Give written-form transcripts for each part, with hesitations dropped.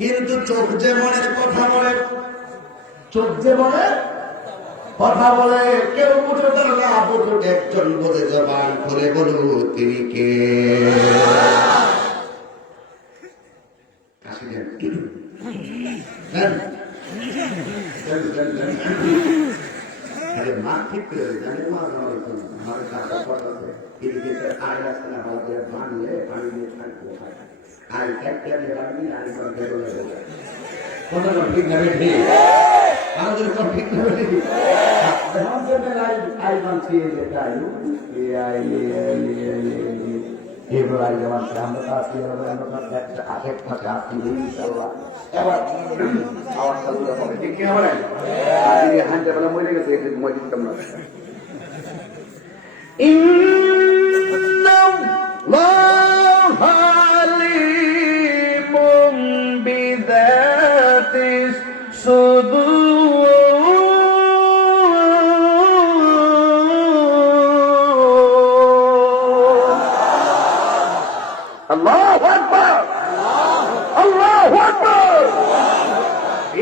কিন্তু চোখ যে মনের কথা বলে, চোখ যে মনে কথা বলে, কেউ বুঝে তার না বুঝুক, একজন বলে জবান করে বলু তিনি কে। মা ঠিক করে জানে মা বানিয়ে পানি দিয়ে থাকবো আর ঠিক না ঠিক আমাদের ঠিক না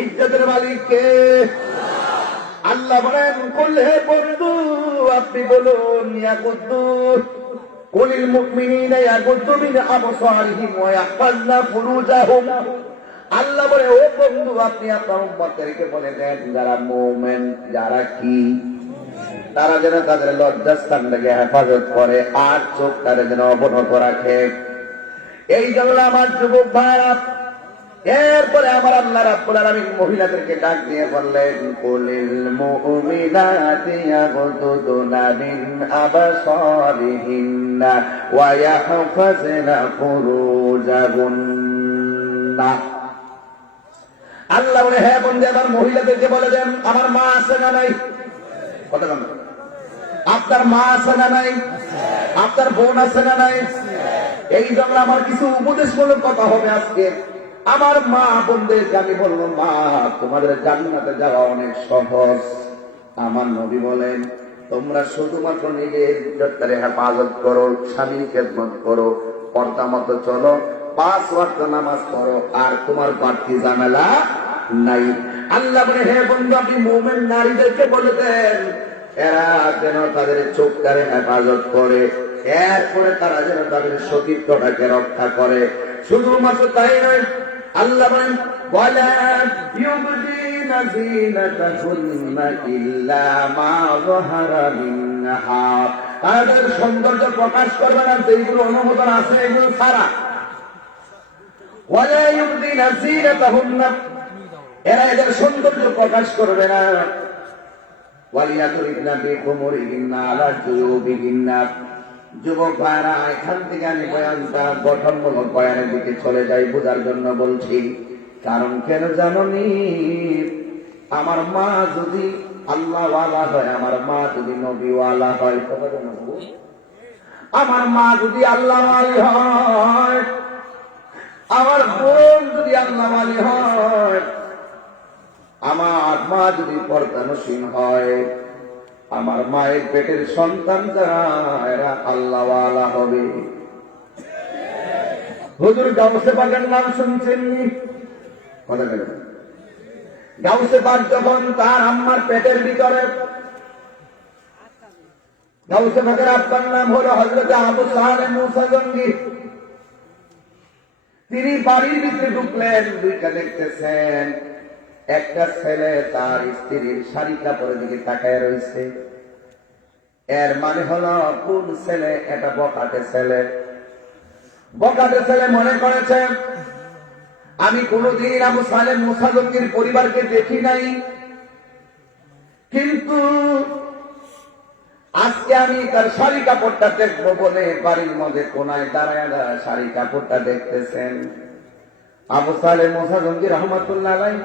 ইজ্জতের মালিককে আল্লাহ বলেন, করলে বন্ধু আপনি বলুন কুলিল মুমিনিনা ইয়াগুদ্দু মিন আবসারিহিম ওয়া ইয়াহফাযনা ফুরুজাহুম। আল্লাহ বলে, ও বন্ধু আপনি আপনার উম্মতদেরকে বলে দেন, যারা মুমিন, যারা কি, তারা যেন তাদের লজ্জাস্থানটাকে হেফাজত করে আর চোখটারে যেন অবনত রাখে। এই জন্য আমার যুবক ভাইরা, এরপরে আমার আল্লাহ রাব্বুল আলামিন মহিলাদেরকে ডাক দিয়ে বললেন, কুলিল মুমিনাতি ইয়াগুদুনা মিন আবসারিহিন্না ওয়া ইয়াহফাযনা ফুরুজাহুন্না। আল্লাহ বলে, হ্যাঁ বন্ধু আমার মহিলাদেরকে বলে দেন, আমার মা আছে না নাই? কথা বলেন, আপনার মা আছে না নাই? আপনার বোন আছে না নাই? এই জন্য আমার কিছু উপদেশমূলক কথা হবে আজকে। আমার মা বোনদেরকে আমি বলবো, মা তোমাদের জান্নাতে যাওয়া অনেক সহজ। আমার নবী বলেন, তোমরা শুধুমাত্র নিজের ইজ্জতটারে হেফাজত করো, স্বামীর খেদমত করো, পর্দা মতো চলো, 5 ওয়াক্ত নামাজ পড়ো, আর তোমার বাড়তি ঝামেলা নাই। আল্লাহ বলে, হে বন্ধু আপনি মুমিন নারীদেরকে বলে দেন, এরা যেন তাদের চোখটারে হেফাজত করে, এরপরে তারা যেন তাদের সতীত্বটাকে রক্ষা করে। শুধুমাত্র তাই নয়, আল্লাহ বলেন, ওয়ালা ইউবদিনা যিনাতাহুন্না ইল্লা মা যাহারা মিনহা। তাদের সৌন্দর্য প্রকাশ করবে না, যেগুলো অনুমোদন আছে এগুলো ছাড়া। ওয়ালা ইউবদিনা যিনাতাহুন্না, এরা এদের সৌন্দর্য প্রকাশ করবে না। ওয়ালিয়াদরিবনা বিখুমুরিহিন্না আলা জুয়ুবিহিন্না। যুবক ভাইরা, এখান থেকে আমি বয়ানটা গঠনমূলক বয়ানের দিকে চলে যাই, বোঝার জন্য বলছি। কারণ কেন জানি, আমার মা যদি আল্লাহওয়ালা হয়, আমার মা যদি নবীওয়ালা হয়, আমার মা যদি আল্লাহওয়ালি হয়, আমার বোন যদি আল্লাহওয়ালি হয়, আমার মা যদি পর্দানসীন হয়, আমার মায়ের পেটের সন্তান যারা, এরা আল্লাহওয়ালা হবে। হুজুর গাউসে পাকের নাম শুনছেননি? কথা বলেন। গাউসে পাক যখন তার আম্মার পেটের ভিতরে, গাউসে পাকের আব্বার নাম হলো হযরত আবু সালেহ মুসা জঙ্গি। তিনি বাড়ির ভিতরে ঢুকলেন, দুইটা দেখতেছেন, একটা ছেলে তার স্ত্রীর শাড়ি কাপড়ের দিকে তাকায় রয়েছে। এর মানে হলো কোন ছেলে? এটা বকাটে ছেলে। বকাটে ছেলে মনে করেছে, আমি কোনদিন আবু সালেহ মুসা জঙ্গির পরিবারকে দেখি নাই, কিন্তু আজকে আমি তার শাড়ি কাপড়টা দেখবো বলে বাড়ির মধ্যে কোনায় দাঁড়ায় দাঁড়ায় শাড়ি কাপড়টা দেখতেছেন। আবু সালেহ মুসা জঙ্গি রহমাতুল্লাহ আলাইহি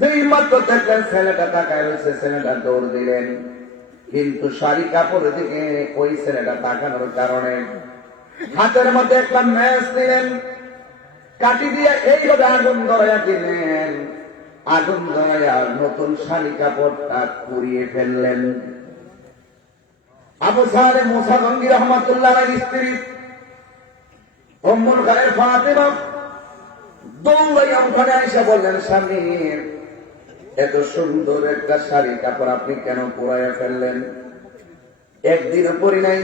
যেই মাত্র দেখলেন ছেলেটা তাকায় রয়েছে, ছেলেটা দৌড় দিলেন। কিন্তু শাড়ি কাপড়ের দিকে ওই ছেলেটা তাকানোর কারণে হাতের মধ্যে একটা ম্যাচ নিলেন, কাটি দিয়ে এইভাবে আগুন ধরাইয়া দিলেন। আগুন ধরাইয়া নতুন শাড়ি কাপড়টা পুড়িয়ে ফেললেন। আবু সালেহ মুসা জঙ্গি রহমাতুল্লাহ আলাইহির স্ত্রী উম্মুল খায়ের ফাতেমা দৌড়াইয়া ওখানে এসে বললেন, স্বামী এত সুন্দর একটা শাড়ি কাপড় আপনি কেন পোড়াইয়া ফেললেন? একদিনও পরি নাই,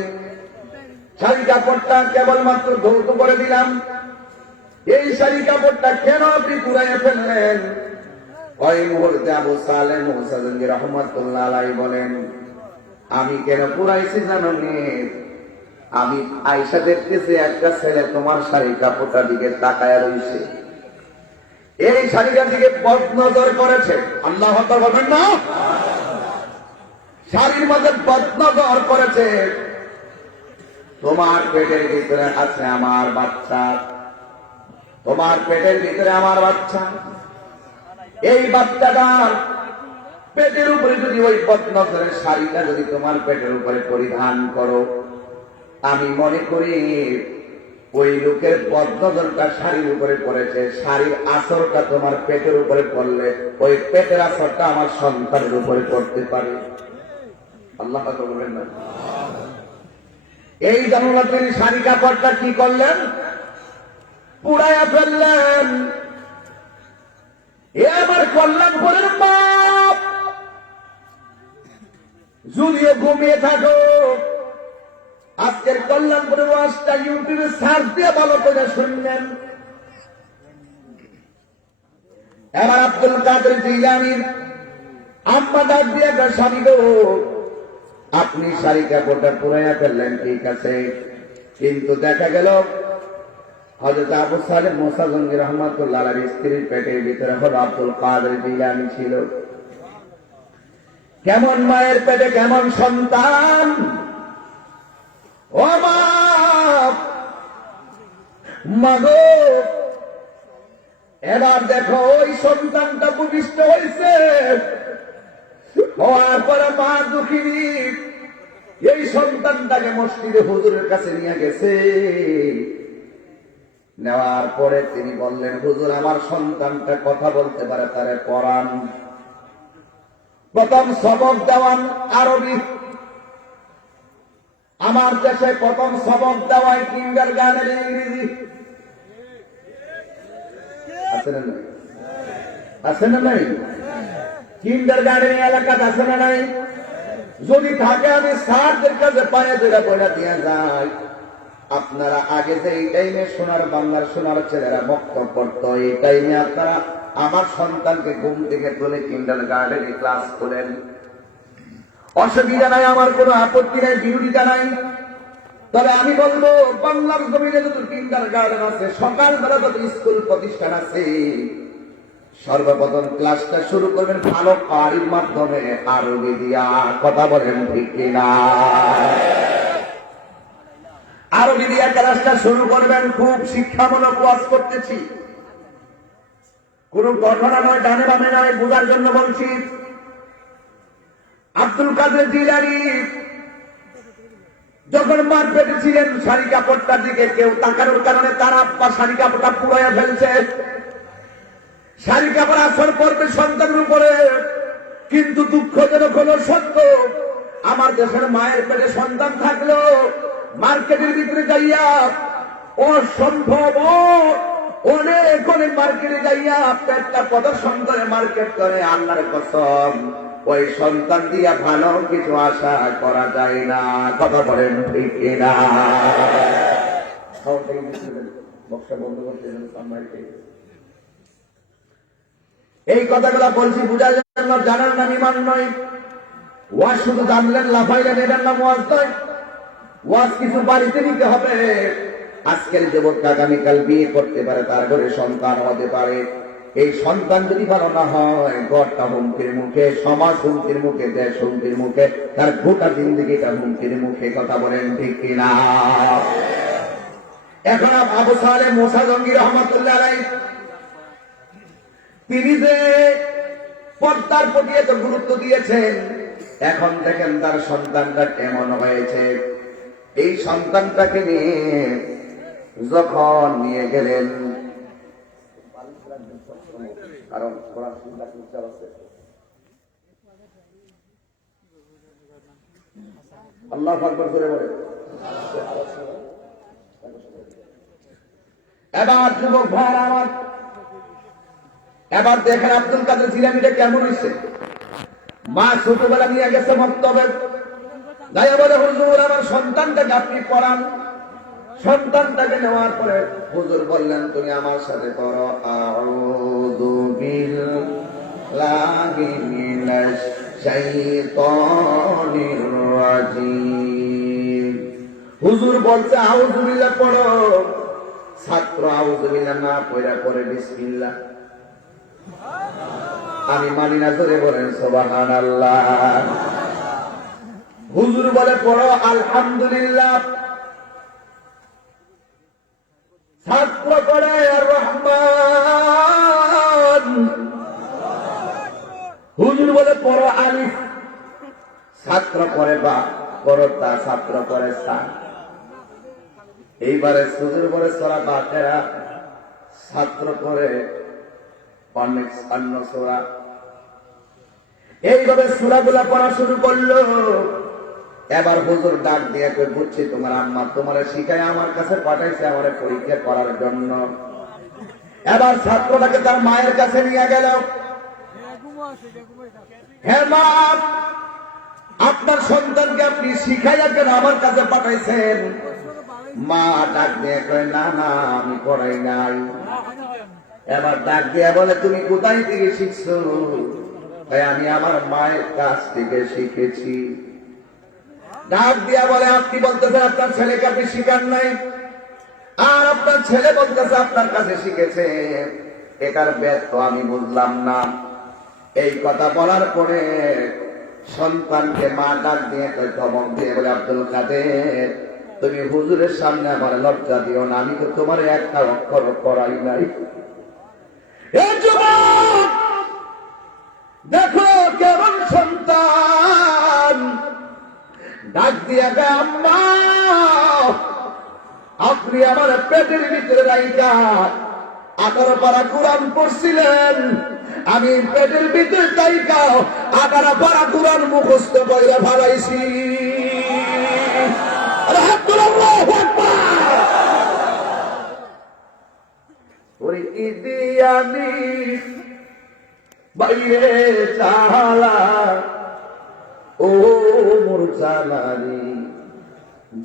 শাড়ি কাপড়টা কেবলমাত্র ধৌত করে দিলাম, এই শাড়ি কাপড়টা কেন আপনি পুরাইয়া ফেললেন? ওই মুহূর্তে আবু সালেহ মুসা জঙ্গি রহমাতুল্লাহ আলাইহি বলেন, আমি কেন পুরাইছি জানো নি? আমি আয়েশা দেখতেছি একটা ছেলে তোমার শাড়ি কাপড়টার দিকে তাকায়া রয়েছে, এই শাড়িটার দিকে বদনজর করেছে। আল্লাহু আকবার বলবেন না? শাড়ির মধ্যে বদনজর করেছে। তোমার পেটের ভিতরে আছে আমার বাচ্চা, তোমার পেটের ভিতরে আমার বাচ্চা, এই বাচ্চাটার পেটের উপরে যদি ওই বদনজরের শাড়িটা যদি তোমার পেটের উপরে পরিধান করো, আমি মনে করি ওই লোকের বদনজরটা শাড়ির উপরে পড়েছে, শাড়ির আসরটা তোমার পেটের উপরে পড়লে ওই পেটের আসরটা আমার সন্তানের উপরে পড়তে পারে। আল্লাহ বলবেন না? এই জন্য তিনি শাড়ি কাপড়টা কি করলেন? পুড়াইয়া ফেললেন। এ আমার কল্যাণপুরের বাপ, যদিও ঘুমিয়ে থাকো, আজকের কল্যাণপুরের ওয়াজটা ইউটিউবে সার্চ দিয়ে ভালো করে শুনলেন। এবার আব্দুল কাদের জিলানীর আম্মা ডাক দিয়ে একটা স্বামী গো, আপনি শাড়ি কাপড়টা পুরাইয়া ফেললেন, ঠিক আছে, কিন্তু দেখা গেল হযরত আবু সালেহ মুসা জঙ্গি রহমাতুল্লাহ আলাইহির স্ত্রীর পেটের ভিতরে হলো আব্দুল কাদের জিলানী ছিল। কেমন মায়ের পেটে কেমন সন্তান! ও মাগো, এবার দেখো ওই সন্তানটা ভূমিষ্ঠ হয়েছে, হওয়ার পরে মা দুঃখিনী এই সন্তানটাকে মসজিদে হুজুরের কাছে নিয়ে গেছে। নেওয়ার পরে তিনি বললেন, হুজুর আমার সন্তানটা কথা বলতে পারে, তারে পড়ান। প্রথম সবক দেওয়ান আরবি। আমার দেশে প্রথম সবক দেওয়ায় কিন্ডার গার্ডেন ইংরেজি। আছে না নাই? আছে না নাই? কিন্ডার গার্ডেন এলাকাতে আছে না নাই? যদি থাকে আমি স্যারদের কাছে পায়ে ধরে পড়া দিয়ে যাই। আপনারা আগে যে এই টাইমে সোনার বাংলার সোনার ছেলেরা বক্তব্য করতো, এই টাইমে আপনারা আমার সন্তানকে ঘুম থেকে তুলে কিন্ডার গার্ডেনে ক্লাস করেন, অসুবিধা নাই, আমার কোনো আপত্তি নাই, বিরোধিতা নাই। তবে আমি বলবো বাংলার জমিনে যত কিন্ডার গার্ডেন আছে, সকালবেলা যত স্কুল প্রতিষ্ঠান আছে, সর্বপ্রথম ক্লাসটা শুরু করবেন ভালো কারির মাধ্যমে, আরবি দিয়া। কথা বলেন ঠিক কিনা? আরবি দিয়া ক্লাসটা শুরু করবেন। খুব শিক্ষামূলক ওয়াজ করতেছি, কোন ঘটনা নয়, ডানে বামে নয়, বোঝার জন্য বলছি। আব্দুল কাদের জিলানী যখন মার পেটে ছিলেন, শাড়ি কাপড়টার দিকে কেউ তাকানোর কারণে তার আব্বা শাড়ি কাপড়টা পুড়াইয়া ফেলছে। শাড়ি কাপড় আসর পড়বে সন্তানের উপরে, কিন্তু দুঃখজনক হলো সত্য, আমার দেশের মায়ের পেটে সন্তান থাকলো মার্কেটের ভিতরে যাইয়া অসম্ভব অনেক অনেক মার্কেটে যাইয়া পেটটা প্রদর্শন করে, মার্কেট করে। আল্লাহর কসম, ওই সন্তান দিয়া ভালো কিছু আশা করা যায় না। কথা বলেন ঠিক কিনা? বক্সা বন্ধ করতে এই কথাগুলা বলছি বুঝার জন্য, জানার নাম ইমান নয়। ওয়াজ শুধু জানলেন লাফাইলেন এটার নাম ওয়াজ নয়। ওয়াজ কিছু বাড়িতে নিতে হবে। আজকের যুবক আগামীকাল বিয়ে করতে পারে, তার ঘরে সন্তান হতে পারে। এই সন্তান যদি ভালো না হয়, ঘরটা হুমকির মুখে, সমাজ হুমকির মুখে, দেশ হুমকির মুখে, তার গোটা জিন্দগিটা হুমকির মুখে। কথা বলেন ঠিক কিনা? এখন আবু সালেহ মুসা জঙ্গি রহমাতুল্লাহ আলাইহি তিনি যে পর্দার প্রতি এত গুরুত্ব দিয়েছেন, এখন দেখেন তার সন্তানটা কেমন হয়েছে। এই সন্তানটাকে নিয়ে যখন নিয়ে গেলেন, কারণ আল্লাহ আকবার করে বলে। এবার যুবক ভাই আমার, এবার দেখেন আব্দুল কাদের জিলানীটা কেমন হয়েছে। মা ছোটবেলা নিয়ে গেছে মক্তবে, যাইয়া বলে হুজুর আমার সন্তানটাকে আপনি পড়ান। সন্তানটাকে নেওয়ার পরে হুজুর বললেন তুমি আমার সাথে পড়ো আউযু বিল্লাহি মিনাশ শাইতানির রাজিম। হুজুর বলছে আউযু বিল্লাহ পড়ো, ছাত্র আউযু বিল্লাহ না পড়া পড়ে বিসমিল্লাহ। আমি মানি না, জোরে বলেন সুবহানাল্লাহ। হুজুর বলে পড়ো আলহামদুলিল্লাহ, ছাত্র পড়ে আর রহমান। হুজুর বলে পড়ো আলিফ, ছাত্র পড়ে বা পড়ো তা, ছাত্র পড়ে সা। এইবারে হুজুর বলে সূরা বাকারা, ছাত্র পড়ে অনেক অন্য সূরা। এইভাবে সূরাগুলা পড়া শুরু করলো। এবার হুজুর ডাক দিয়ে কই বুঝছি তোমার আম্মা তোমারে শিখায় আমার কাছে পাঠাইছে আমার পরীক্ষা করার জন্য। এবার ছাত্রটাকে তার মায়ের কাছে নিয়ে গেল। হে মা, আপনার সন্তানকে আপনি শিখাইয়া কেন আমার কাছে পাঠাইছেন? মা ডাক দিয়ে কয় না না আমি পড়াই নাই। এবার ডাক দিয়া বলে তুমি কোথায় থেকে শিখছো? আমি আমার মায়ের কাছ থেকে শিখেছি। ডাক দিয়া বলে আপনি বলতেছেন আপনার ছেলেকে আপনি শিখান নাই, আর আপনার ছেলে বলতেছে আপনার কাছে শিখেছে, এটার ব্যাস তো আমি বুঝলাম না। এই কথা বলার পরে সন্তানকে মা ডাক দিয়ে ধমক দিয়ে বলে আব্দুল কাদের তুমি হুজুরের সামনে আমার লজ্জা দিও না, আমি তো তোমার একটা অক্ষর পড়াই নাই। দেখো কেমন সন্তান। ডাক দিয়া গে আম্মা আপনি আমার পেটের ভিতরে রাইখা 18 পারা কোরআন পড়ছিলেন, আমি পেটের ভিতরে রাইখা 18 পারা কোরআন মুখস্থ কইরা ফেলাইছি। আল্লাহু আকবার। ওই ঈদি আমি বাইরে চালা ও মোর জালারি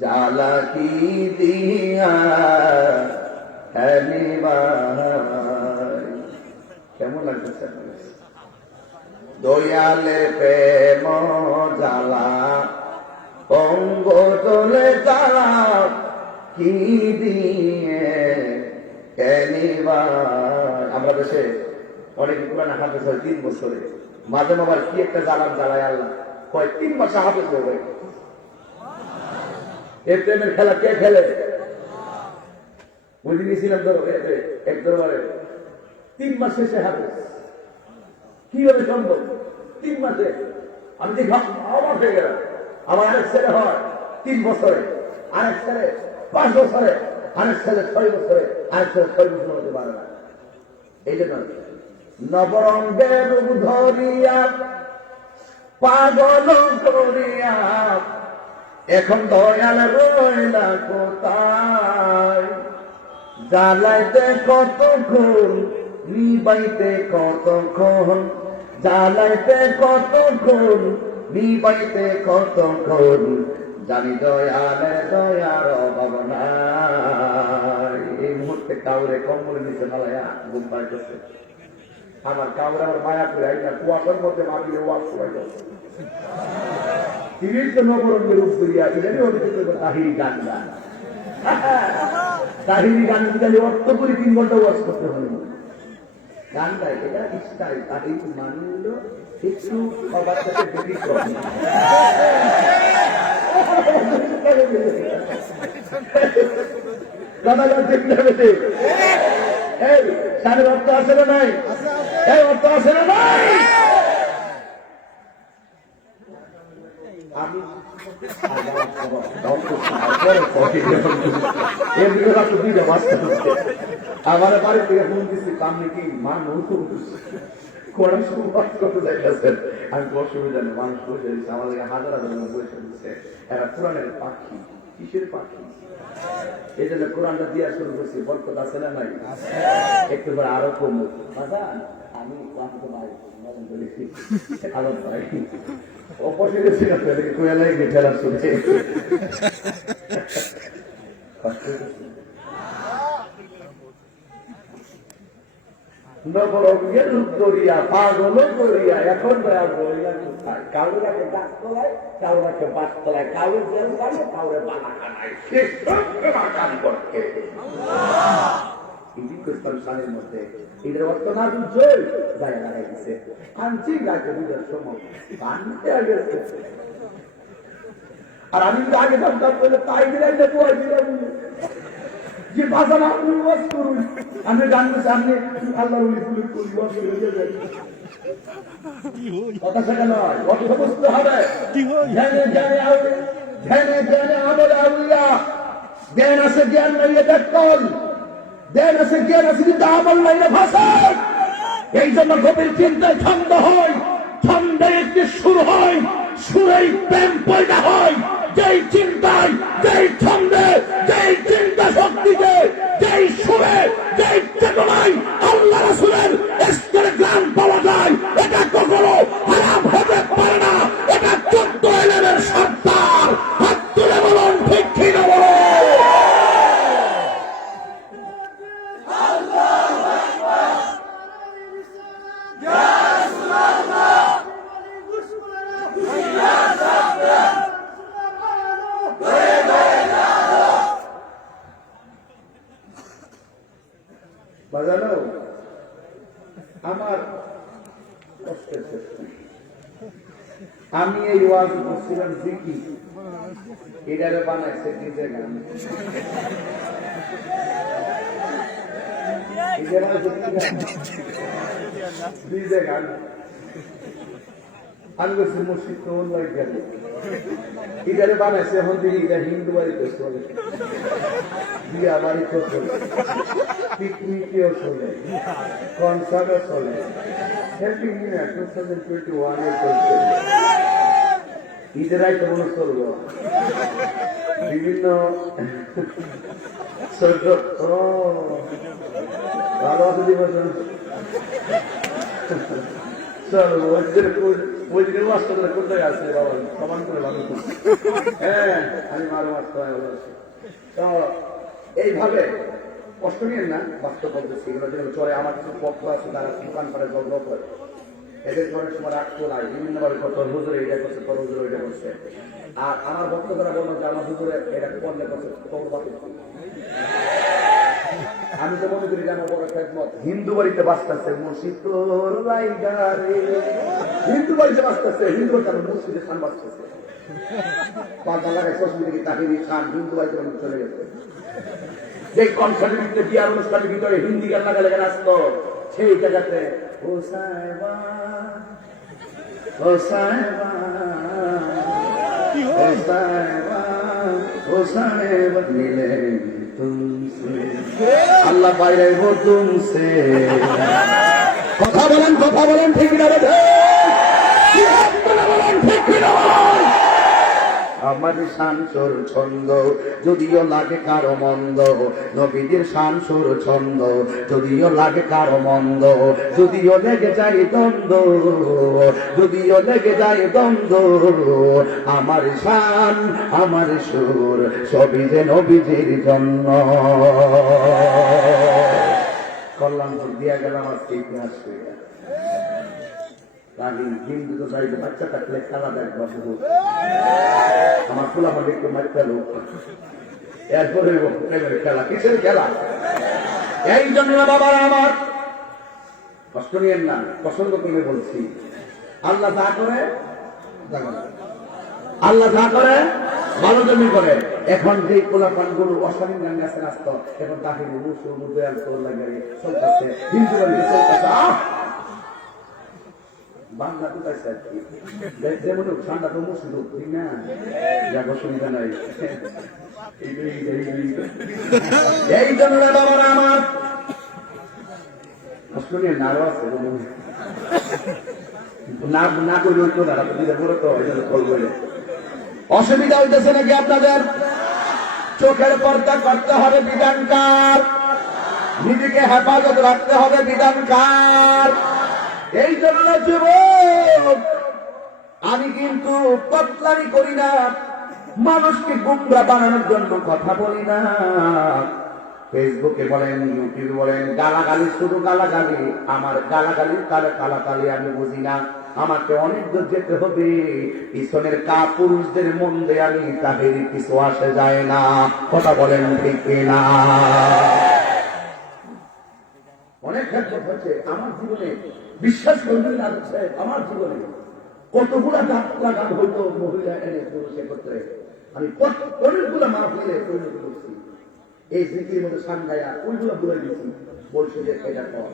জালা কি দিয়া কেমন লাগতেছে? দয়ালের প্রেম জালা অঙ্গ চলে জালা কি দিয়ে কেনিবার। আমরা দেশে অনেক পুরানা হাফেজ হয় 3 বছরে, মাঝে মাঝে কি একটা জ্বালান জ্বালায় আল্লাহ কয় 3 মাসে হাফেজ হবে। এই প্রেমের খেলা কে খেলে? বুঝে নিয়েছিলাম ধরো এক দরবারে 3 মাস শেষে হাফেজ, কিভাবে সম্ভব 3 মাসে? আমি দেখি অবাক হয়ে গেলাম। আমার আরেক ছেলে হয় 3 বছরে, আরেক ছেলে 5 বছরে, আরেক ছেলে 6 বছরে, আরেক ছেলে 6 বছর হতে পারে না। এই জন্য নবরঙ্গের রূপ ধরিয়া পাগল করিয়া এখন দয়াল রইলা কোথায়? জ্বালাইতে কতক্ষণ নিবাইতে কতক্ষণ, জ্বালাইতে কতক্ষণ নিবাইতে কতক্ষণ, জানি দয়ালে দয়ার অভাব নাই। এই মুহূর্তে কাউরে কম্বলের নিচে নালায়া ঘুম পাইতেছে। আমার কাউরে আমার মায়া করে আইনা কুয়াশার মধ্যে মাটিয়ে ওয়াশ করে যাচ্ছে। তিনি তো নবরঙ্গের রূপ করিয়া দিলেন তাহিরি গান গান। তাহিরি গান গালি অর্থ করে 3 ঘন্টা ওয়াশ করতে হবে। গান গাই এটা ইচ্ছাই, তাহিরি মানল একটু সবার সাথে বেশি কম। গানা গান দেখতে হবে। এই সারের অর্থ আছে না নাই? এই অর্থ আছে না নাই? আমি আমার বাড়ি থেকে ফোন দিচ্ছি আপনি কি মানুষ কত যাইতেছেন? আমি অসুবিধা নেই, মানুষ বসে দিচ্ছে আমাদের হাজার হাজার বসে দিচ্ছে। এরা কোরআনের পাখি, কিসের পাখি? এই জন্য কোরআনটা দিয়া শুরু করছি। বরকত আছে না নাই? একটু করে আরো কমুক আমি আলো পাই অপরচুনিটি ছিল কোয়েলাই খেলার শুনছে নবরঙ্গের করিয়া পাগল করিয়া এখন কাউরাকে গাছতলায় কাউরাকে বাসতলায় কাউরে জেল বানে কাউরে বানাখানায় কান করতে সালের মধ্যে এদের অর্থ না বুঝল যায় দাঁড়াই দিছে আনছি গাছে বুঝার সময় পানিতে গেছে আর আমি তো আগে জানতাম বলে তাই দিলাই যে তোয়াই দিলাম যে বাজার আপনি ওয়াজ করুন আমি জানবো সামনে আল্লাহর ওলি ফুলের করি ওয়াজ করে যাবে কথা সেটা নয় অর্থ বুঝতে হবে ধ্যানে ধ্যানে আমল আউলিয়া জ্ঞান আছে জ্ঞান নাই এটা কল জ্ঞান আছে জ্ঞান আছে কিন্তু আমল নাই না ভাষা এই জন্য গভীর চিন্তায় ছন্দ হয় ছন্দে একটি সুর হয় সুরেই প্রেম পয়দা হয় যেই চিন্তায় যেই ছন্দে যেই চিন্তা শক্তিতে যেই সুরে যেই চেতনায় আল্লাহ রাসূলের ইশকের গান পাওয়া যায় এটা কখনো হারাম হতে পারে না এটা 14 এলেমের সত্তার হাত তুলে বলুন ঠিক ঠিক বলুন বাজানো আমার কষ্টের শেষ নেই। আমি এই ওয়াজ করছিলাম জিকি এটারে বানাইছে ডিজে গান ডিজে গান আমি বলছি মসজিদ তো অন্যায় গেল এটারে বানাইছে এখন দিন এটা হিন্দু বাড়িতে চলে বিয়া বাড়িতে চলে পিকনিকেও চলে কনসার্টও চলে হ্যাপি নিউ ইয়ার 2021 এর চলছে ঈদের আগে মনে চলবো বিভিন্ন ভালো আছে দিবস চলো ওইদিকে মাস্টার কোথায় আছে বাবা সমান করে ভালো হ্যাঁ আমি মারো মাস্টার তো এইভাবে কষ্ট নিয়ে না বাস্তব বলতেছি এগুলো যেগুলো চলে আমার কিছু পক্ষ আছে তারা দোকান পারে গল্প করে এদের অনেক সময় রাখতো নাই বিভিন্নভাবে তোর হুজুরে এটা করছে তোর হুজুরে এটা করছে আর আমার ভক্তরা বললো যে আমার হুজুরে এটা করলে করছে তোর বাকি আমি তো মনে করি যে আমার বড় খেদমত হিন্দু বাড়িতে বাঁচতেছে মসজিদ তোর লাইগারে হিন্দু বাড়িতে বাঁচতেছে হিন্দু বাড়িতে মসজিদে খান বাঁচতেছে পাতা লাগায় চশমি থেকে তাহিনী খান হিন্দু বাড়িতে চলে গেছে যে কনসার্টের ভিতরে বিয়ার অনুষ্ঠানের ভিতরে হিন্দি গান লাগালে গান আসতো সেই জায়গাতে ও সাহেবা ও সাহেবা ও সাহেবা ও সাহেবা মিলে তুমসে আল্লাহ বাইরে হো তুমসে কথা বলেন ঠিক না রে ঠিক না আমার শানসুর ছন্দ যদিও লাগে কারো মন্দ নবীদের শানসুর ছন্দ যদিও লাগে কারো মন্দ যদিও লেগে যায় দ্বন্দ্ব যদিও লেগে যায় দ্বন্দ্ব আমার শান আমার সুর সবই যে নবীজির জন্য কল্যাণপুর দিয়া গেলাম আজকে ইতিহাস হিন্দু তো বাড়িতে বাচ্চা থাকলে খেলা দেখবা শুধু আমার খোলা হবে একটু মাত্রা লোক এরপরে খেলা কিসের খেলা এই জন্য বাবার আমার কষ্ট নিয়েন না পছন্দ করে বলছি আল্লাহ যা করে আল্লাহ যা করে ভালো জমি করে এখন যে কোলাপান গুলো অশালীন গান গাছে আসত এখন তাকে মুসুর মুদয়াল তোর লাগে চলতেছে হিন্দু বাড়িতে চলতেছে বাংলা কোথায় যেমন ঠান্ডা তো মুসুর ঠিক না যাক অসুবিধা নাই এই জন্য বাবার আমার শুনিয়ে নাড়ো আছে না করলে তো দাঁড়া দিলে বড় তো ওই জন্য কল বলে অসুবিধা হইতেছে নাকি আপনাদের চোখের পর্দা করতে হবে বিধানকার নিজেকে হেফাজত রাখতে হবে বিধানকার এই জন্য যুবক আমি কিন্তু বদনামি করি না, মানুষকে গুমরা বানানোর জন্য কথা বলি না। ফেসবুকে বলেন, ইউটিউবে বলেন, গালাগালি, শুধু গালাগালি। আমার গালাগালির কালাকালি আমি বুঝি না। আমাকে অনেক দূর যেতে হবে, পিছনের পুরুষদের মন দিয়ে আমি তাদের কিছু আসে যায় না। কথা বলেন ঠিক না? অনেক ক্ষেত্রে হচ্ছে আমার জীবনে, বিশ্বাস করবেন না, আমার জীবনে কতগুলা গান হইতো মহিলা এনে পুরুষে করতে, আমি অনেকগুলা মাহফিলে পরিণত করছি। এই স্মৃতির মধ্যে সান্ধায়া ওইগুলো বলে দিচ্ছি, বলছি যে এটা কর।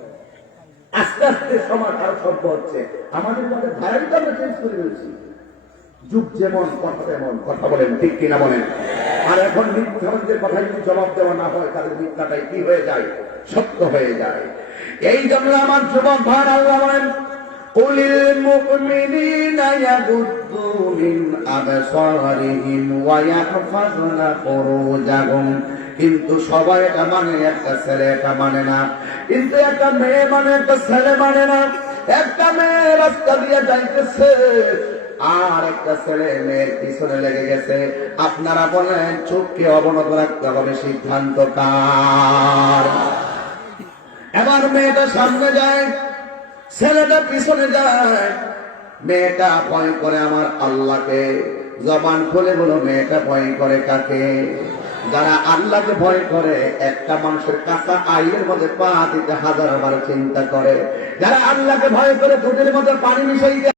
আস্তে আস্তে সমাজ আরো সভ্য হচ্ছে, আমাদের মধ্যে ধারাটা আমরা চেঞ্জ করে ফেলছি। যুগ যেমন কথা তেমন। কথা বলেন ঠিক কিনা বলেন? আর এখন মিথ্যাবাদীদের কথা যদি জবাব দেওয়া না হয়, তাদের মিথ্যাটাই কি হয়ে যায়? সত্য হয়ে যায়। এই জন্য আমার যুবক ভাই, আল্লাহ বলেন, قل للمؤمنين يغضوا من أبصارهم ويحفظن فروجهم। কিন্তু সবাই এটা মানে, একটা ছেলে এটা মানে না। কিন্তু একটা মেয়ে মানে, একটা ছেলে মানে না। একটা মেয়ে রাস্তা দিয়ে যাইতেছে, আর একটা ছেলে মেয়ের পিছনে লেগে গেছে। আপনারা বলেন চোখকে অবনত রাখতে হবে, সিদ্ধান্ত কার? এবার মেয়েটা সামনে যায়, ছেলেটা পিছনে যায়। মেয়েটা ভয় করে আমার আল্লাহকে, জবান খুলে বলো, মেয়েটা ভয় করে কাকে? যারা আল্লাহকে ভয় করে, একটা মানুষের কাঁচা আইলের মধ্যে পা দিতে 1000 বার চিন্তা করে। যারা আল্লাহকে ভয় করে দুধের মধ্যে পানি মিশাইতে